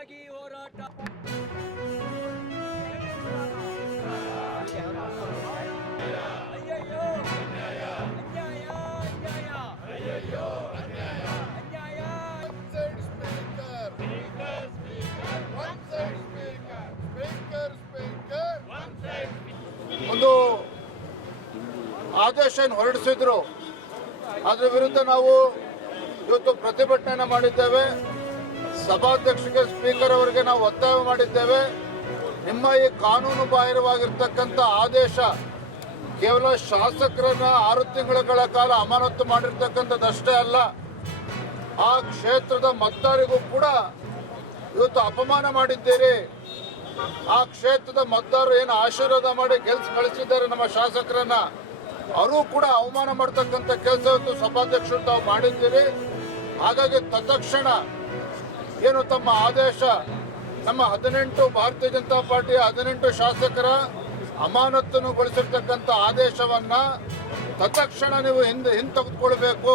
ನ್ಯಾಯಕ್ಕಾಗಿ ಹೋರಾಟ. ಅಯ್ಯಯ್ಯೋ ಅನ್ಯಾಯ, ಅನ್ಯಾಯ, ಅನ್ಯಾಯ. ಒಂದು ಆದೇಶ ಹೊರಡಿಸಿದ್ರು. ಅದರ ವಿರುದ್ಧ ನಾವು ಇವತ್ತು ಪ್ರತಿಭಟನೆ ಮಾಡಿದ್ದೇವೆ. ಸಭಾಧ್ಯಕ್ಷರಿಗೆ, ಸ್ಪೀಕರ್ ಅವರಿಗೆ ನಾವು ಒತ್ತಾಯ ಮಾಡಿದ್ದೇವೆ. ನಿಮ್ಮ ಈ ಕಾನೂನು ಬಾಹಿರವಾಗಿರ್ತಕ್ಕಂಥ ಆದೇಶ ಕೇವಲ ಶಾಸಕರನ್ನ 6 ತಿಂಗಳ ಕಾಲ ಅಮಾನತು ಮಾಡಿರ್ತಕ್ಕಂಥದ್ದಷ್ಟೇ ಅಲ್ಲ, ಆ ಕ್ಷೇತ್ರದ ಮತದಾರರಿಗೂ ಕೂಡ ಇವತ್ತು ಅಪಮಾನ ಮಾಡಿದ್ದೀರಿ. ಆ ಕ್ಷೇತ್ರದ ಮತದಾರರು ಏನು ಆಶೀರ್ವಾದ ಮಾಡಿ ಕಳಿಸಿದ್ದಾರೆ ನಮ್ಮ ಶಾಸಕರನ್ನ, ಅವರು ಕೂಡ ಅವಮಾನ ಮಾಡ್ತಕ್ಕಂಥ ಕೆಲಸ ಇವತ್ತು ಸಭಾಧ್ಯಕ್ಷರು ತಾವು ಮಾಡಿದ್ದೀರಿ. ಹಾಗಾಗಿ ತತ್ಕ್ಷಣ ಏನು ತಮ್ಮ ಆದೇಶ, ನಮ್ಮ 18 ಭಾರತೀಯ ಜನತಾ ಪಾರ್ಟಿಯ 18 ಶಾಸಕರ ಅಮಾನತುಗೊಳಿಸಿರ್ತಕ್ಕಂಥ ಆದೇಶವನ್ನ ತತ್ಕ್ಷಣ ನೀವು ಹಿಂತೆಗೆದುಕೊಳ್ಬೇಕು.